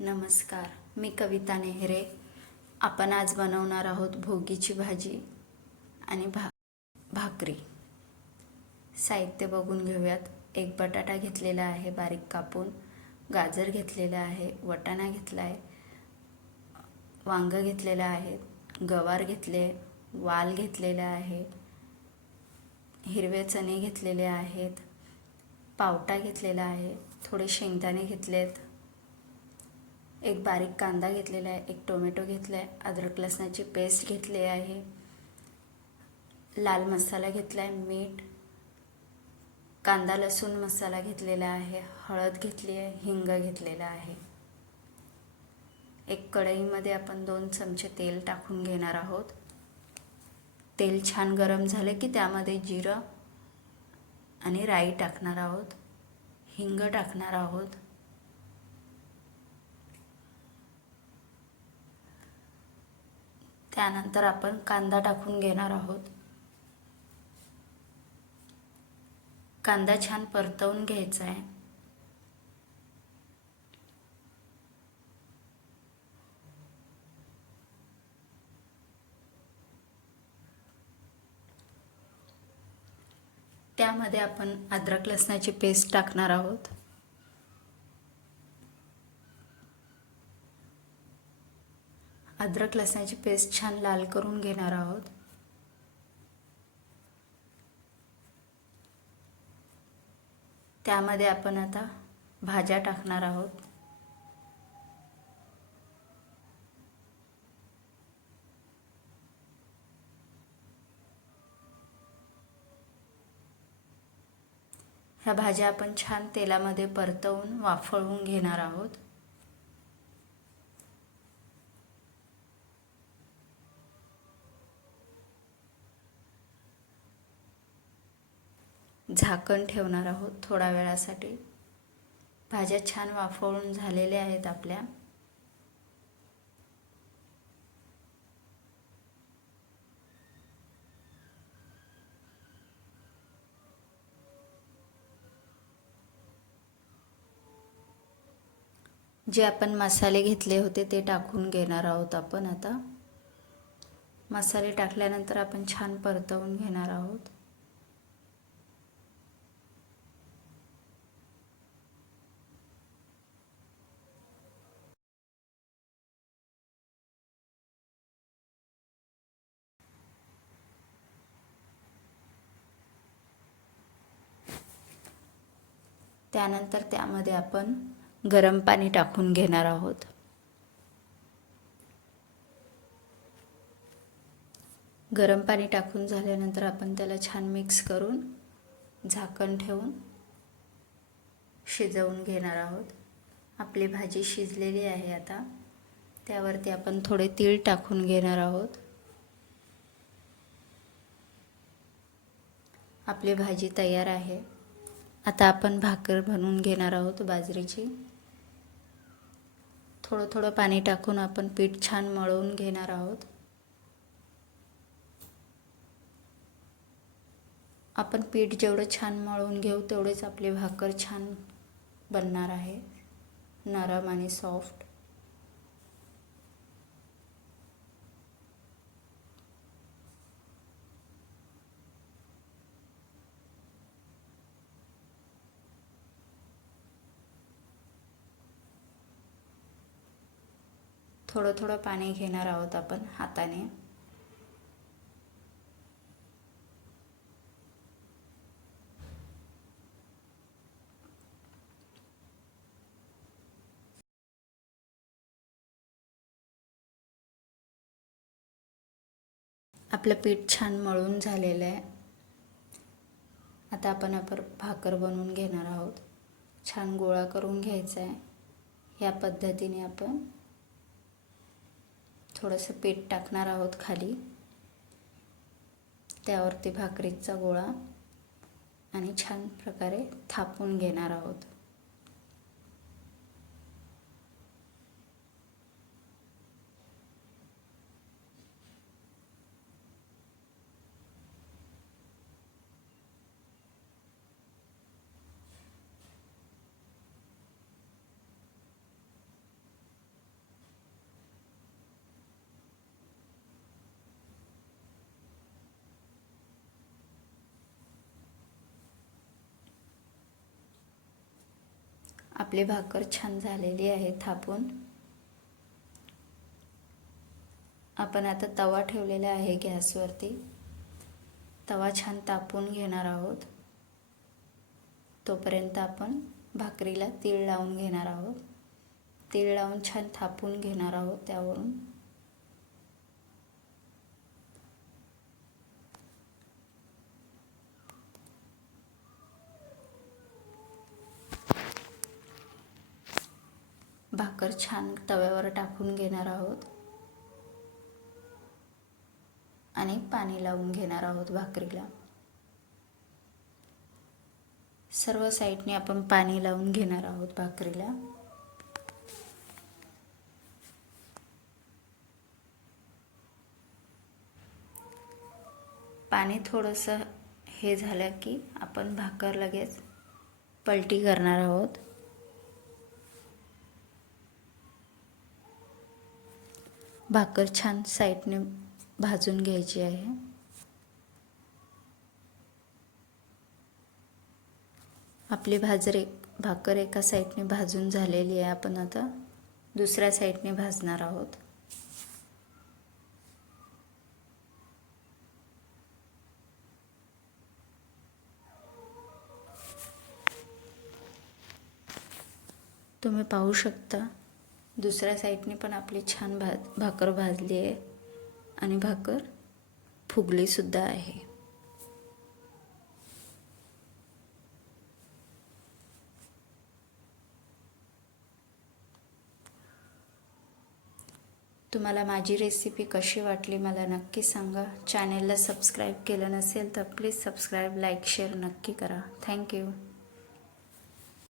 नमस्कार मी कविता नेहरे. आपण आज बनवणार आहोत भोगीची भाजी आणि भा भाकरी. साहित्य बघून घेऊयात. एक बटाटा घेतलेला आहे बारीक कापून. गाजर घेतलेलं आहे वटाणा घेतला आहे वांगं घेतलेलं आहे गवार घेतले वाल घेतलेला आहे. हिरवे चणे घेतलेले आहेत. पावटा घेतलेला आहे. थोडे शेंगदाणे घेतलेत. एक बारीक कांदा घेतलेला आहे एक टोमॅटो घेतला आहे अद्रक लसणाची पेस्ट घेतली आहे लाल मसाला घेतला आहे मीठ कांदा लसूण मसाला घेतलेला आहे हळद घेतली आहे हिंग घेतलेला आहे. एक कढईमध्ये आपण दोन चमचे तेल टाकून घेणार आहोत. तेल छान गरम झालं की त्यामध्ये जिरं आणि राई टाकणार आहोत. हिंग टाकणार आहोत. त्यानंतर आपण कांदा टाकून घेणार आहोत. कांदा छान परतवून घ्यायचा आहे. त्यामध्ये आपण अद्रक लसणाची पेस्ट टाकणार आहोत. अद्रक लसणाची पेस्ट छान लाल करून घेणार आहोत. त्यामध्ये आपण आता भाज्या टाकणार आहोत. ह्या भाज्या आपण छान तेलामध्ये परतवून वाफळवून घेणार आहोत. झाकण ठेवणार आहोत थोड्या वेळासाठी. भाज्या छान वाफवून झालेल्या आहेत आपल्या. जे आपण मसाले घेतले होते ते टाकून घेणार आहोत आपण आता. मसाले टाकल्यानंतर आपण छान परतवून घेणार आहोत. त्यानंतर त्यामध्ये आपण गरम पाणी टाकून घेणार आहोत. गरम पाणी टाकून झाल्यानंतर आपण त्याला छान मिक्स करून झाकण ठेवून शिजवून घेणार आहोत. आपली भाजी शिजलेली आहे आता. त्यावरती आपण थोडे तीळ टाकून घेणार आहोत. आपली भाजी तयार आहे. आता आपण भाकर बनवून घेणार आहोत बाजरीची. थोडं थोडं पाणी टाकून आपण पीठ छान मळवून घेणार आहोत. आपण पीठ जेवढं छान मळवून घेऊ तेवढेच आपली भाकर छान बनणार आहे. नरम आणि सॉफ्ट थोडं थोडं पाणी घेणार आहोत आपण हाताने. आपलं पीठ छान मळून झालेलं आहे. आता आपण आपण भाकर बनवून घेणार आहोत. छान गोळा करून घ्यायचा आहे. या पद्धतीने आपण थोडंसं पीठ टाकणार आहोत खाली. त्यावरती भाकरीचा गोळा. आणि छान प्रकारे थापून घेणार आहोत. आपली भाकर छान झालेली आहे थापून. आपण आता तवा ठेवलेला आहे गॅसवरती. तवा छान तापून घेणार आहोत. तोपर्यंत आपण भाकरीला तीळ लावून घेणार आहोत. तीळ लावून छान थापून घेणार आहोत त्यावरून. भाकर छान तव्यावर टाकून घेणार आहोत. आणि पाणी लावून घेणार आहोत भाकरीला. सर्व साईडने आपण पाणी लावून घेणार आहोत भाकरीला. पाणी थोडंसं हे झालं की आपण भाकर लगेच पलटी करणार आहोत. भाकर छान साईडने भाजून घ्यायची आहे. आपली भाजर एक भाकर एका साईडने भाजून झालेली आहे आपण आता. दुसऱ्या साईडने भाजणार आहोत. तुम्ही पाहू शकता दुसऱ्या साईडने पण आपली छान भा भाकर भाजली आहे. आणि भाकर फुगलीसुद्धा आहे. तुम्हाला माझी रेसिपी कशी वाटली मला नक्की सांगा. चॅनेलला सबस्क्राईब केलं नसेल तर प्लीज सबस्क्राईब लाईक शेअर नक्की करा. थँक्यू